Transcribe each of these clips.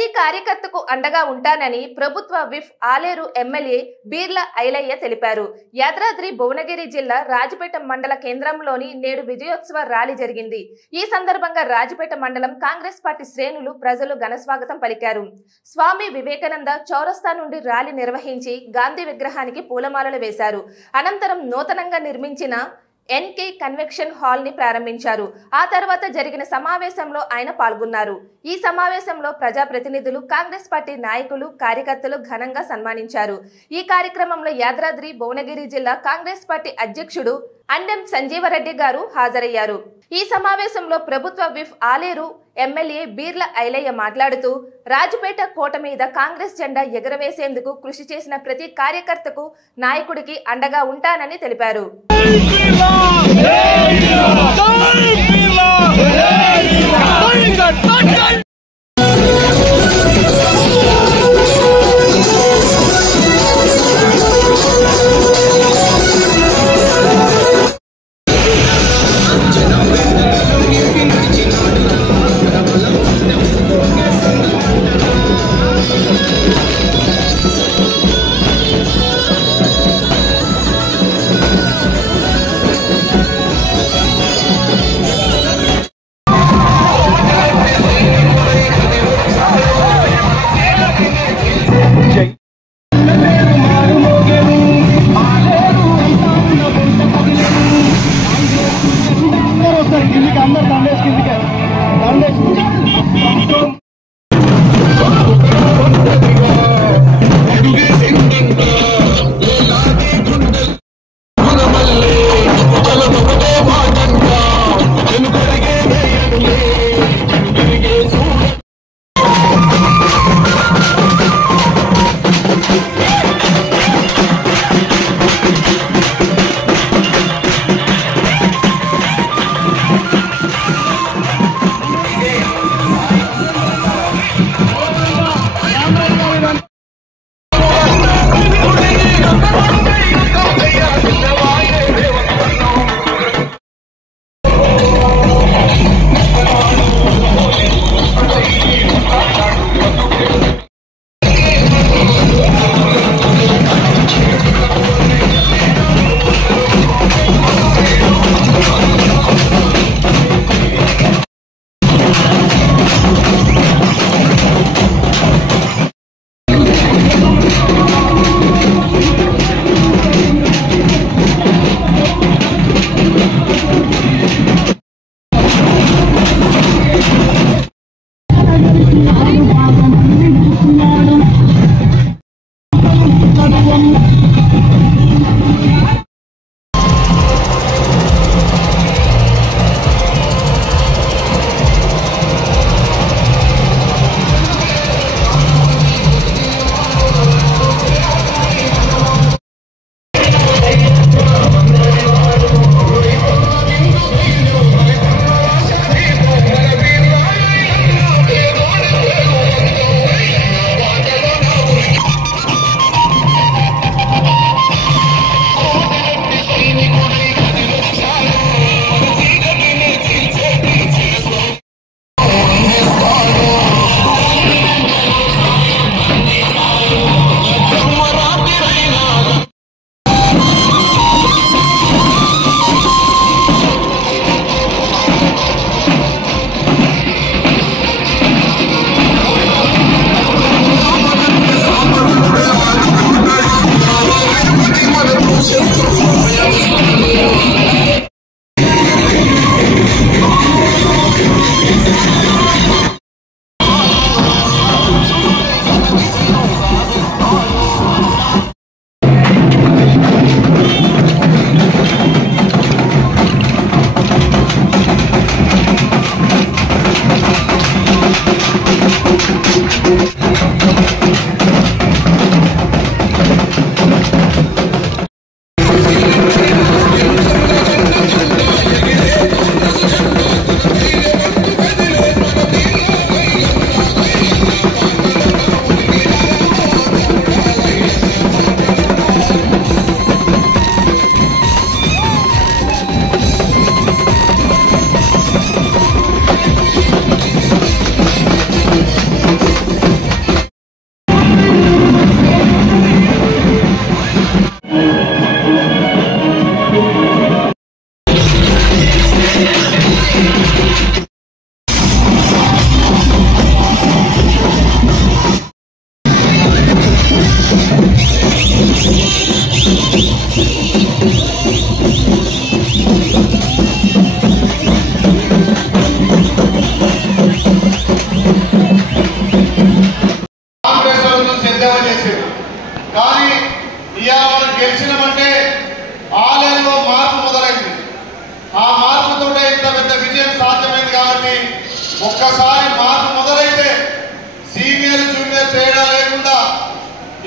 ప్రతి కార్యకర్తకు అండగా ఉంటానని ప్రభుత్వ విప్ ఆలేరు ఎమ్మెల్యే బీర్ల ఐలయ్య తెలిపారు. యాదాద్రి భువనగిరి జిల్లా రాజపేట మండల కేంద్రంలోని నేడు విజయోత్సవ ర్యాలీ జరిగింది. ఈ సందర్భంగా రాజపేట మండలం కాంగ్రెస్ పార్టీ శ్రేణులు ప్రజలు ఘనస్వాగతం పలికారు. స్వామి వివేకానంద చౌరస్తా నుండి ర్యాలీ నిర్వహించి గాంధీ విగ్రహానికి పూలమాలలు వేశారు. అనంతరం నూతనంగా నిర్మించిన ఎన్కే కన్వెన్షన్ హాల్ ని ప్రారంభించారు. ఆ తర్వాత జరిగిన సమావేశంలో ఆయన పాల్గొన్నారు. ఈ సమావేశంలో ప్రజాప్రతినిధులు, కాంగ్రెస్ పార్టీ నాయకులు, కార్యకర్తలు ఘనంగా సన్మానించారు. ఈ కార్యక్రమంలో యాదాద్రి భువనగిరి జిల్లా కాంగ్రెస్ పార్టీ అధ్యక్షుడు అండెం సంజీవరెడ్డి గారు హాజరయ్యారు. ఈ సమావేశంలో ప్రభుత్వ విప్ ఆలేరు ఎమ్మెల్యే బీర్ల ఐలయ్య మాట్లాడుతూ రాజపేట కోట మీద కాంగ్రెస్ జెండా ఎగరవేసేందుకు కృషి చేసిన ప్రతి కార్యకర్తకు, నాయకుడికి అండగా ఉంటానని తెలిపారు.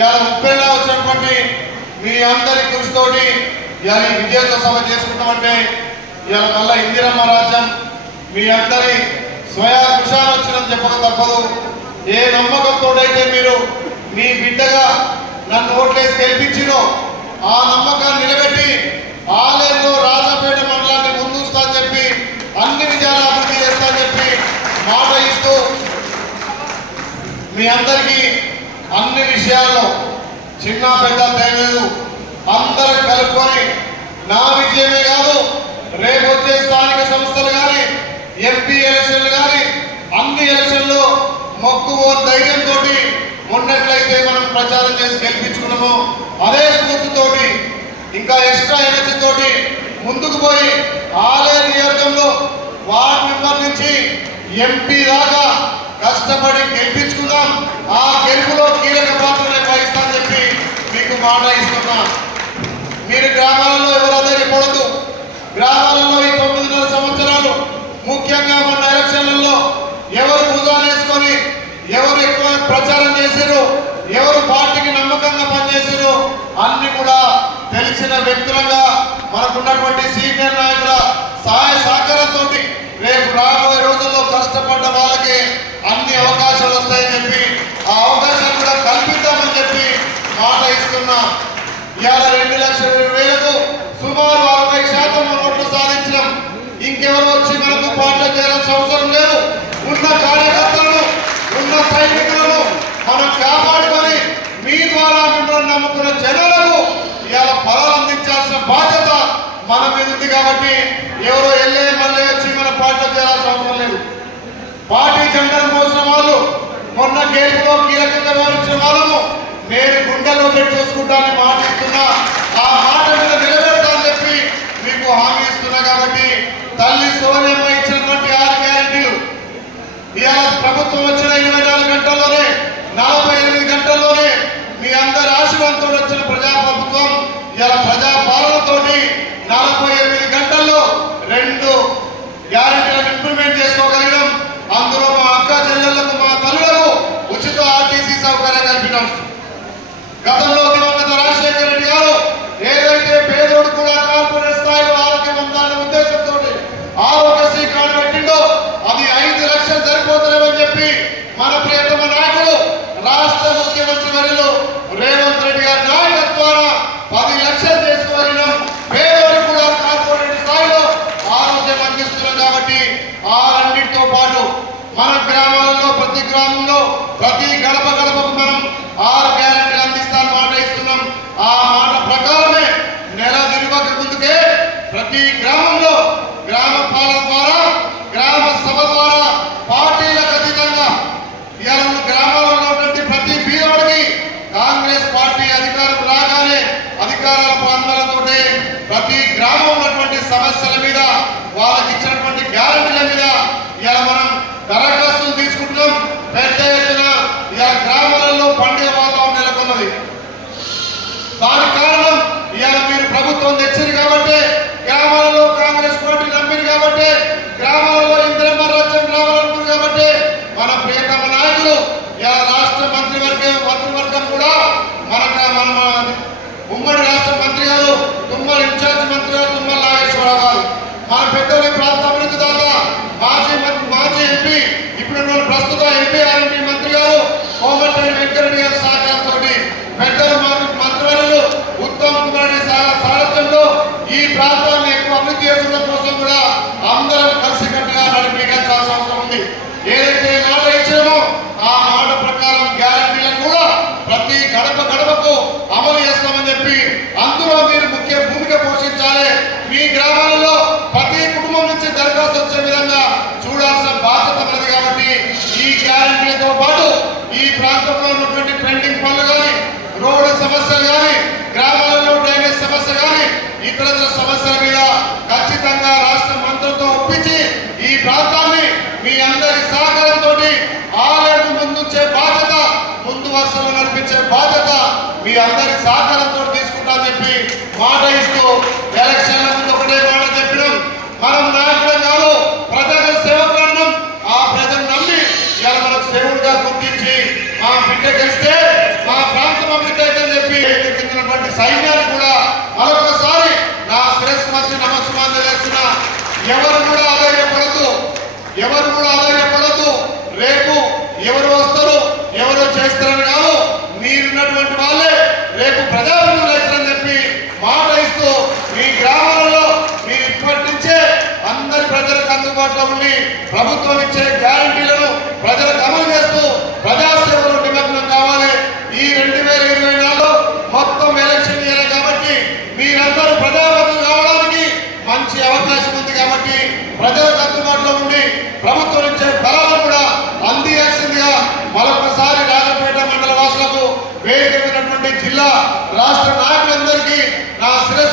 ఇవాళ ముప్పైలా వచ్చినటువంటి మీ అందరి కృషితోటి ఇవాళ విజయోత్సవ సభ చేసుకుంటామంటే ఇవాళ మళ్ళా ఇందిరమ్మ రాజ్యం మీ అందరి స్వయా కృషాన్ని వచ్చిందని చెప్పక తప్పదు. ఏ నమ్మకంతోడైతే మీరు మీ బిడ్డగా నన్ను ఓట్లేసి గెలిపించినో ఆ నమ్మకాన్ని నిలబెట్టి ఆలేరులో రాజపేట మండలాన్ని ముందుస్తా అని చెప్పి అన్ని విజయాలు అభివృద్ధి చేస్తా అని చెప్పి మాట ఇస్తూ మీ అందరికీ అన్ని విషయాల్లో చిన్న పెద్ద తేలేదు అందరూ కలుపుకొని నా విజయమే కాదు రేపు వచ్చే స్థానిక సంస్థలు కానీ ఎంపీ ఎలక్షన్లు కానీ అన్ని ఎలక్షన్లు మొక్కువ ధైర్యంతో ఉన్నట్లయితే మనం ప్రచారం చేసి గెలిపించుకున్నాము. అదే స్ఫూర్తితోటి ఇంకా ఎక్స్ట్రా ఎనర్జీ తోటి ముందుకు పోయి ఆలేరు నియోజకంలో వార్డు మెంబర్ నుంచి ఎంపీ దాకా కష్టపడి గెలిపించుకుందాం. ఆ గెలుపులో కీలక పాత్ర నిర్వహిస్తానని చెప్పి మీకు మాట ఇస్తున్నా. మీరు గ్రామాలలో ఎవరైనా చెప్పకూడదు. గ్రామాలలో ఈ 9.5 సంవత్సరాలు ముఖ్యంగా మన ఎలక్షన్లలో ఎవరు భుజాలు వేసుకొని ఎవరు ఎక్కువ ప్రచారం చేశారు, ఎవరు పార్టీకి నమ్మకంగా పనిచేశారు అన్ని కూడా తెలిసిన వ్యక్తులుగా మనకున్నటువంటి సీనియర్ నాయకుల సహాయ సహకారంతో రేపు రాబోయే రోజుల్లో కష్టపడ్డ వాళ్ళకి అన్ని అవకాశాలు వస్తాయని చెప్పి ఆ అవకాశాలు కూడా కల్పిద్దామని చెప్పి మాట ఇస్తున్నా. ఇవాళ 2,20,000కు సుమారు 60% ఓట్లు సాధించడం. ఇంకెవరు వచ్చి మనకు పార్టీ చేయాల్సిన అవసరం లేదు. ఉన్న కార్యకర్తలను ఉన్న సైనికులను మనం కాపాడుకొని మీ ద్వారా మిమ్మల్ని నమ్ముకున్న జనాలకు ఇవాళ ఫలాలు అందించాల్సిన బాధ్యత మన మీద ఉంది. కాబట్టి ఎవరో మళ్ళీ వచ్చి మన పార్టీలో చేయాల్సిన అవసరం లేదు. పార్టీ జెండాను మోసిన వాళ్ళు మొన్న గెలుపులో కీలకంగా వ్యవహరించిన వాళ్ళము నేను గుండెల్లో పెట్టి చూసుకుంటానని మాట ఇస్తున్నా. ఆ మాట మీద నిలబెడతానని చెప్పి మీకు హామీ ఇస్తున్నా. కాబట్టి తల్లి సోనియమ్మ ఇచ్చినటువంటి 6 గ్యారెంటీలు ఇవాళ ప్రభుత్వం వచ్చిన 24 గంటల్లోనే 48 గంటల్లోనే మీ అందరి ఆశీర్వాదంతో వచ్చిన ప్రజాప్రభుత్వం ఇవాళ ప్రజాపాలనతోటి 48 గంటల్లో 2 గ్యారెంటీలను ఇంప్లిమెంట్ చేసుకోగలిగాం. అందులో మా అక్క చెల్లెళ్లకు మా తల్లులకు ఉచిత ఆర్టీసీ సౌకర్యం కల్పించాం. గతంలో దివంగత రాజశేఖర రెడ్డి గారు ఏదైతే పేదోడు కూడా కార్పొరేట్ స్థాయిలో ఆరోగ్యవంతాన్ని ఉద్దేశంతో ఆరోగ్యశ్రీ కార్డు పెట్టిండో అది 5 లక్షలు సరిపోతలేమని చెప్పి మన ప్రియతమ నాయకుడు రాష్ట్ర ముఖ్యమంత్రి వర్యులు రేవంత్ రెడ్డి గారి నాయకత్వాన 10 లక్షలు చేసుకోగలిగినాం. పేదోడు కూడా కార్పొరేట్ స్థాయిలో ఆరోగ్యం అందిస్తున్నాం. కాబట్టి ఆ రెండింటితో పాటు మన గ్రామాలలో ప్రతి గ్రామంలో ప్రతి గడప గడపకు మనం 6 గ్యారెంటీలు అందిస్తామని మాట ఇస్తున్నాం. ఆ మాట ప్రకారమే నెల తిరగక ముందుకే ప్రతి గ్రామంలో గ్రామ పాలన ద్వారా గ్రామ సభ ద్వారా పార్టీలకు అతీతంగా ఇవాళ గ్రామాలలో ఉన్నటువంటి ప్రతి బీదవాడికి కాంగ్రెస్ పార్టీ అధికారం రాగానే అధికారాల ప్రాంతాలతో ప్రతి గ్రామం ఉన్నటువంటి సమస్యల మీద వాళ్ళకి ఇచ్చినటువంటి గ్యారెంటీల మీద ఇవాళ మనం దరఖాస్తులు తీసుకుంటున్నాం. పెద్ద ఎత్తున ఇవాళ గ్రామాలలో పండుగ వాతావరణం నెలకొన్నది. దానికి కారణం ఇవాళ మీరు ప్రభుత్వం తెచ్చింది కాబట్టి, గ్రామాలలో కాంగ్రెస్ పార్టీ నమ్మింది కాబట్టి, గ్రామాలలో ఇందిరమ్మ రాజ్యం రావాలనుకుంది కాబట్టి మన ప్రియతమ నాయకులు ఇవాళ రాష్ట్ర మంత్రివర్గం కూడా మన ఉమ్మడి రాష్ట్ర మంత్రి గారు తుమ్మల ఇన్ఛార్జ్ మంత్రి గారు తుమ్మల నాగేశ్వరరావు గారు, మన పెద్దలు ప్రాంత అభివృద్ధి దాదా మాజీ ఎంపీ ఇప్పుడు ప్రస్తుత ఎంపీ ఆర్ఎంపీ మంత్రి గారు కోమటిరెడ్డి వెంకటరెడ్డి గారి సహకారంతో పెద్దలు మంత్రులు ఉత్తమ్ కుమార్ రెడ్డి సారథ్యంలో ఈ ప్రాంతాన్ని ఎక్కువ అభివృద్ధి చేసుకోవడం కోసం కూడా అందరం కలిసికట్టుగా నడిపించాల్సిన అవసరం ఉంది. ఏదైతే మాట ఇచ్చామో ఆ మాట ప్రకారం గ్యారెంటీలను కూడా ప్రతి గడపకు అమలు చేస్తామని చెప్పి అందులో మీరు ముఖ్య భూమిక పోషించాలి. మీ గ్రామాలలో ప్రతి కుటుంబం నుంచి దరఖాస్తు వచ్చే విధంగా చూడాల్సిన బాధ్యత ఉన్నది. కాబట్టి ఈ గ్యారెంటీలతో పాటు ఈ ప్రాంతంలో ఉన్నటువంటి పెండింగ్ పనులు కానీ, రోడ్డు సమస్యలు కానీ, గ్రామాలలో డ్రైనేజ్ సమస్య కానీ, ఇతర సమస్యల మీద ఖచ్చితంగా రాష్ట్ర మంత్రులతో ఒప్పించి ఈ ప్రాంతాన్ని మీ అందరి సహకారంతో ఆలయం ముందుంచే బాధ్యత, ముందు వరుసలో నడిపించే బాధ్యత మీ అందరి సహకారంతో తీసుకుంటామని చెప్పి మాట ఇస్తూ ఎలక్షన్ల ముందు ఒకటే మాట చెప్పడం, మనం నాయకులం కాదు ప్రజల సేవకులం. ఆ ప్రజలు నమ్మి ఇలా మనకు సేవుడుగా గుర్తించి మా బిడ్డ గెలిస్తే మా ప్రాంతం అభివృద్ధి అని చెప్పి ఎన్నికైనటువంటి సైన్యాన్ని కూడా మరొకసారి నా శిరస్సు మధ్య నమస్కారం చేసిన ఎవరు కూడా ఆదాయపడద్దు. రేపు ఎవరు వస్తారు ఎవరు చేస్తారని కాదు, మీరున్నటువంటి వాళ్ళే రేపు ప్రజాప్రతినిధులు అవుతారని చెప్పి మాట ఇస్తూ మీ గ్రామాలలో మీరు ఇప్పటి నుంచే అందరి ప్రజలకు అందుబాటులో ఉండి ప్రభుత్వం ఇచ్చే గ్యారంటీలను ప్రజలకు అమలు చేస్తూ ప్రజాసేవలో నిమగ్నం కావాలి. ఈ 2024 మొత్తం ఎలక్షన్ ఇయర్ కాబట్టి మీరందరూ ప్రజాప్రతినిధులు కావడానికి మంచి అవకాశం ఉంది. కాబట్టి ప్రజలకు అందుబాటులో ఉండి ప్రభుత్వం ఇచ్చే ఫలాలు కూడా అందియాల్సిందిగా మరొకసారి రాజపేట మండల వాసులకు వేదిక జిల్లా రాష్ట్ర నాయకులందరికీ నా శిరస్సు